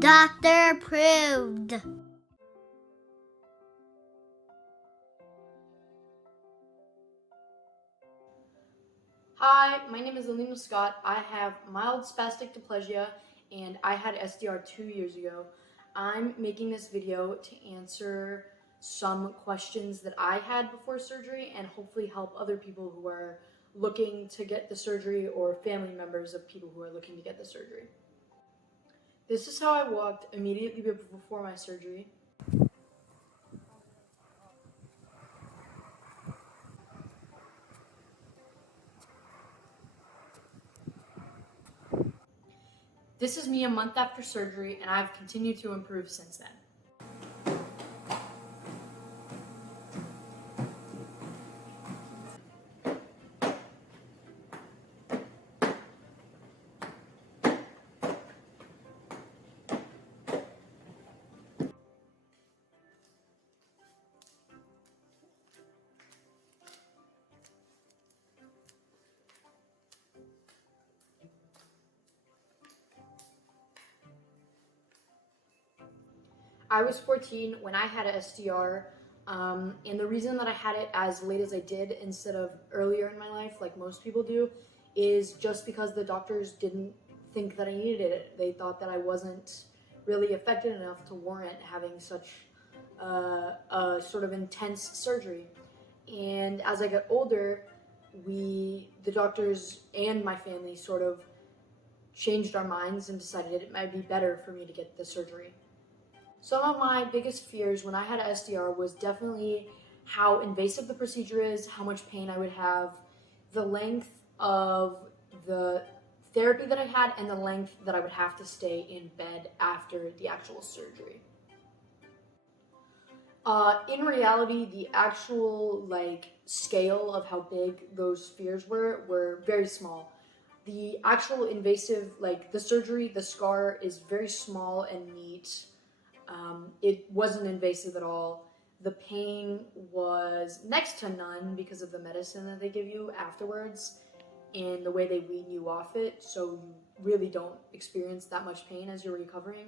Doctor approved. Hi, my name is Alina. I have mild spastic diplegia and I had SDR 2 years ago. I'm making this video to answer some questions that I had before surgery and hopefully help other people who are looking to get the surgery or family members of people who are looking to get the surgery. This is how I walked immediately before my surgery. This is me a month after surgery and I've continued to improve since then. I was 14 when I had a SDR, and the reason that I had it as late as I did instead of earlier in my life, like most people do, is just because the doctors didn't think that I needed it. They thought that I wasn't really affected enough to warrant having such a sort of intense surgery. And as I got older, the doctors and my family sort of changed our minds and decided it might be better for me to get the surgery. Some of my biggest fears when I had a SDR was definitely how invasive the procedure is, how much pain I would have, the length of the therapy that I had, and the length that I would have to stay in bed after the actual surgery. In reality, the actual scale of how big those fears were very small. The actual invasive, the surgery, the scar is very small and neat. It wasn't invasive at all. The pain was next to none because of the medicine that they give you afterwards and the way they wean you off it, so you really don't experience that much pain as you're recovering.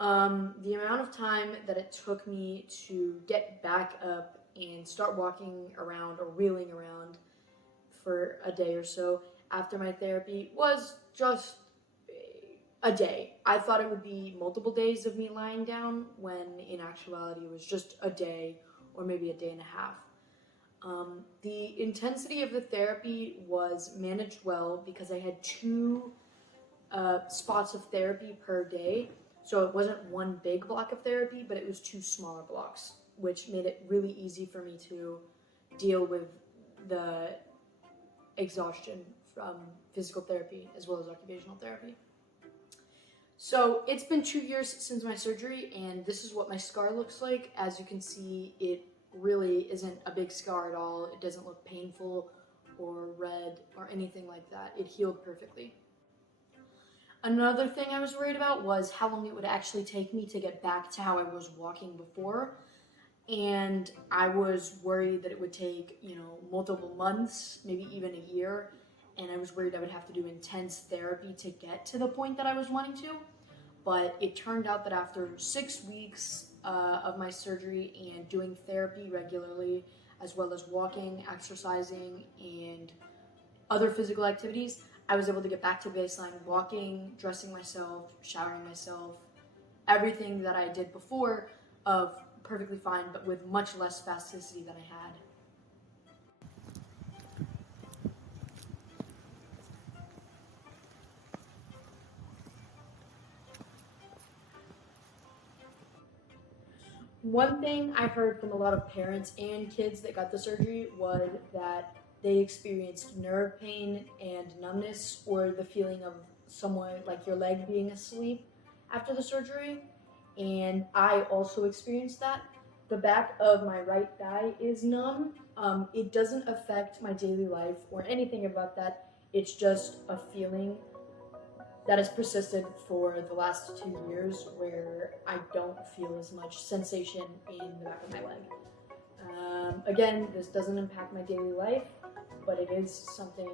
The amount of time that it took me to get back up and start walking around or wheeling around for a day or so after my therapy was just a day. I thought it would be multiple days of me lying down, when in actuality it was just a day or maybe a day and a half. The intensity of the therapy was managed well because I had 2 spots of therapy per day. So it wasn't one big block of therapy, but it was 2 smaller blocks, which made it really easy for me to deal with the exhaustion from physical therapy as well as occupational therapy. So it's been 2 years since my surgery, and this is what my scar looks like. As you can see, it really isn't a big scar at all. It doesn't look painful or red or anything like that. It healed perfectly. Another thing I was worried about was how long it would actually take me to get back to how I was walking before. And I was worried that it would take, multiple months, maybe even a year. And I was worried I would have to do intense therapy to get to the point that I was wanting to. But it turned out that after 6 weeks of my surgery and doing therapy regularly, as well as walking, exercising, and other physical activities, I was able to get back to baseline walking, dressing myself, showering myself, everything that I did before of perfectly fine, but with much less spasticity than I had. One thing I heard from a lot of parents and kids that got the surgery was that they experienced nerve pain and numbness, or the feeling of someone, like your leg being asleep after the surgery. And I also experienced that. The back of my right thigh is numb. It doesn't affect my daily life or anything about that. It's just a feeling that has persisted for the last 2 years, where I don't feel as much sensation in the back of my leg. Again, this doesn't impact my daily life, but it is something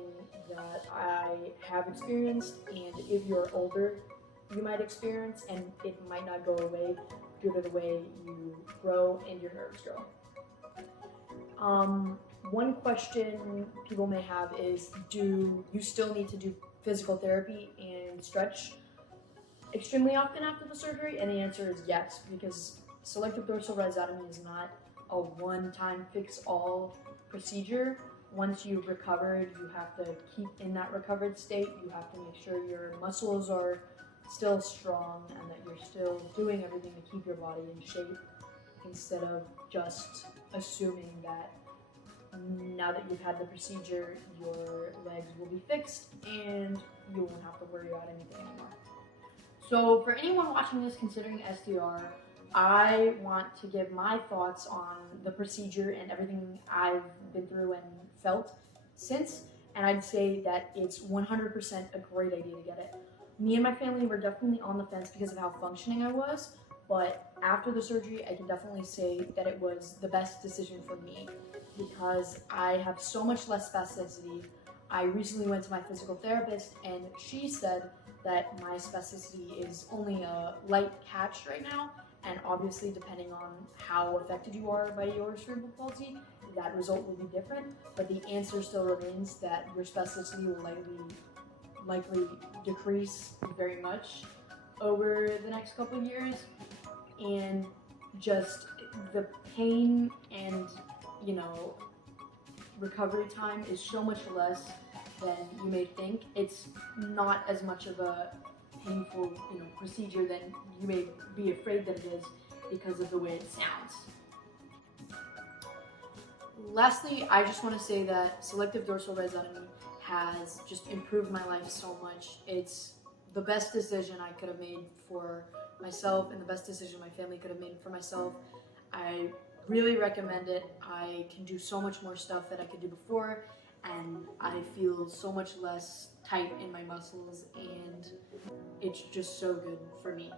that I have experienced, and if you're older you might experience, and it might not go away due to the way you grow and your nerves grow. One question people may have is, do you still need to do physical therapy and stretch extremely often after the surgery? And the answer is yes, because selective dorsal rhizotomy is not a one-time fix-all procedure. Once you've recovered, you have to keep in that recovered state. You have to make sure your muscles are still strong and that you're still doing everything to keep your body in shape, instead of just assuming that now that you've had the procedure, your legs will be fixed and you won't have to worry about anything anymore. So for anyone watching this considering SDR, I want to give my thoughts on the procedure and everything I've been through and felt since, and I'd say that it's 100% a great idea to get it. Me and my family were definitely on the fence because of how functioning I was, but after the surgery, I can definitely say that it was the best decision for me because I have so much less spasticity. I recently went to my physical therapist and she said that my spasticity is only a light catch right now, and obviously depending on how affected you are by your cerebral palsy, that result will be different, but the answer still remains that your spasticity will likely decrease very much over the next couple of years, and just the pain and recovery time is so much less than you may think. It's not as much of a painful procedure than you may be afraid that it is because of the way it sounds. Lastly, I just want to say that selective dorsal rhizotomy has just improved my life so much. It's the best decision I could have made for myself and the best decision my family could have made for myself. I really recommend it. I can do so much more stuff that I could do before, and I feel so much less tight in my muscles, and it's just so good for me.